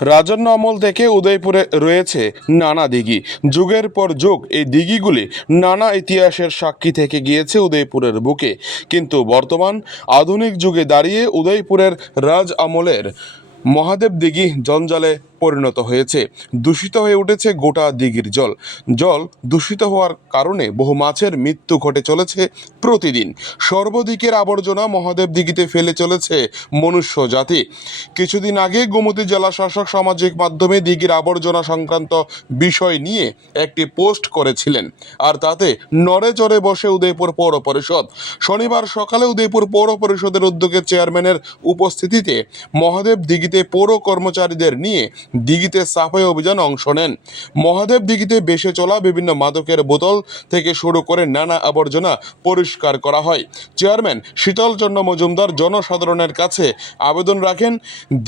রাজন্য আমল থেকে উদয়পুরে রয়েছে নানা দিঘি। যুগের পর যুগ এই দিঘিগুলি নানা ইতিহাসের সাক্ষী থেকে গিয়েছে উদয়পুরের বুকে। কিন্তু বর্তমান আধুনিক যুগে দাঁড়িয়ে উদয়পুরের রাজ আমলের মহাদেব দিঘি জঞ্জালে পরিণত হয়েছে। দূষিত হয়ে উঠেছে গোটা দিঘির জল। জল দূষিত হওয়ার কারণে বহু মাছের মৃত্যু ঘটে চলেছে প্রতিদিন। সর্বদিকের আবর্জনা মহাদেব দিঘিতে ফেলে চলেছে মনুষ্য জাতি। কিছুদিন আগে গোমতী জেলা শাসক সামাজিক মাধ্যমে দিঘির আবর্জনা সংক্রান্ত বিষয় নিয়ে একটি পোস্ট করেছিলেন। আর তাতে নড়ে চড়ে বসে উদয়পুর পৌর পরিষদ। শনিবার সকালে উদয়পুর পৌর পরিষদের উদ্যোগে চেয়ারম্যানের উপস্থিতিতে মহাদেব দিঘিতে পৌর কর্মচারীদের নিয়ে দিঘিতে সাফাই অভিযান অংশ নেন। মহাদেব দিঘিতে বেসে চলা বিভিন্ন মাদকের বোতল থেকে শুরু করে নানা আবর্জনা পরিষ্কার করা হয়। চেয়ারম্যান শীতলচন্দ্র মজুমদার জনসাধারণের কাছে আবেদন রাখেন,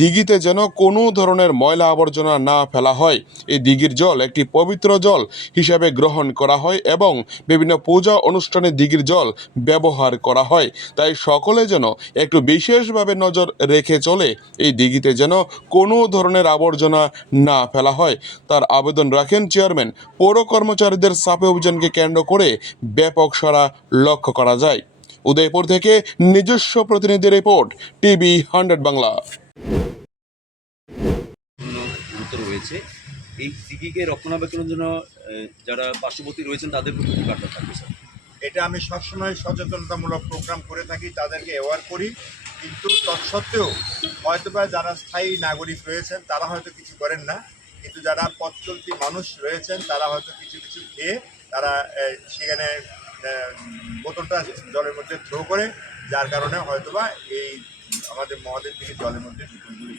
দিঘিতে যেন কোনো ধরনের ময়লা আবর্জনা না ফেলা হয়। এই দিঘির জল একটি পবিত্র জল হিসাবে গ্রহণ করা হয় এবং বিভিন্ন পূজা অনুষ্ঠানে দিঘির জল ব্যবহার করা হয়। তাই সকলে যেন একটু বিশেষভাবে নজর রেখে চলে। এই দিঘিতে যেন কোনো ধরনের আবর্জনা না ফেলা হয়। তার আবেদন রাখেন চেয়ারম্যান। পৌর কর্মচারীদের সাপে অভিযানকে কেন্দ্র করে ব্যাপক সারা লক্ষ্য করা যায়। উদয়পুর থেকে নিজস্ব প্রতিনিধি রিপোর্ট টিভি হান্ড্রেড বাংলা। রয়েছে। এই দিঘিকে রক্ষণাবেক্ষণের জন্য যারা পার্শ্ববর্তী রয়েছেন তাদের প্রতি বার্তা থাকবে স্যার? এটা আমি সবসময় সচেতনতামূলক প্রোগ্রাম করে থাকি তাদেরকে অ্যাওয়ার করি। কিন্তু তৎসত্ত্বেও হয়তোবা যারা স্থায়ী নাগরিক রয়েছেন, তারা হয়তো কিছু করেন না। কিন্তু যারা পথ চলতি মানুষ রয়েছেন, তারা হয়তো কিছু কিছু খেয়ে তারা সেখানে বোতলটা জলের মধ্যে থ্রো করে, যার কারণে হয়তোবা এই আমাদের মহাদেব থেকে জলের মধ্যে বিপদগুলি